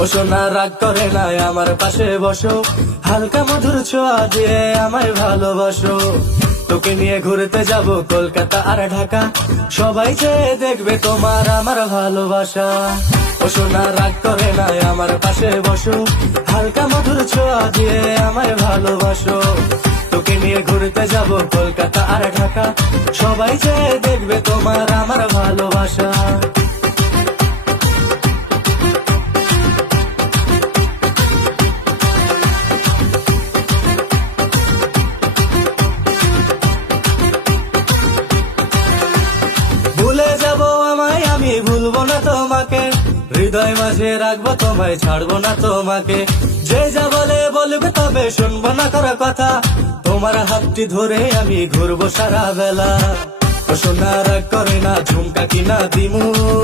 ও সোনা রাগ করে না, আমার পাশে বসো, হালকা মধুর ছোঁয়া দিয়ে আমায় ভালোবাসো। তোকে নিয়ে ঘুরতে যাব কলকাতা আর ঢাকা, সবাই চেয়ে দেখবে তোমার আমার ভালোবাসা। ও সোনা রাগ করে না, আমার পাশে বসো, হালকা মধুর ছোঁয়া দিয়ে আমায় ভালোবাসো। তোকে নিয়ে ঘুরতে যাব কলকাতা আর ঢাকা, সবাই চেয়ে দেখবে তোমার আমার ভালোবাসা। ভুলে যাব আমায়, আমি ভুলবো না তোমাকে, হৃদয় মাঝে রাখবো তোমায়, ছাড়বো না তোমাকে। যে যা বলে বলবে তবে শুনবো না কারো কথা, তোমার হাতটি ধরে আমি ঘুরবো সারা বেলা। ও সোনা রাগ করে না, ঝুমকা কিনা দিমু।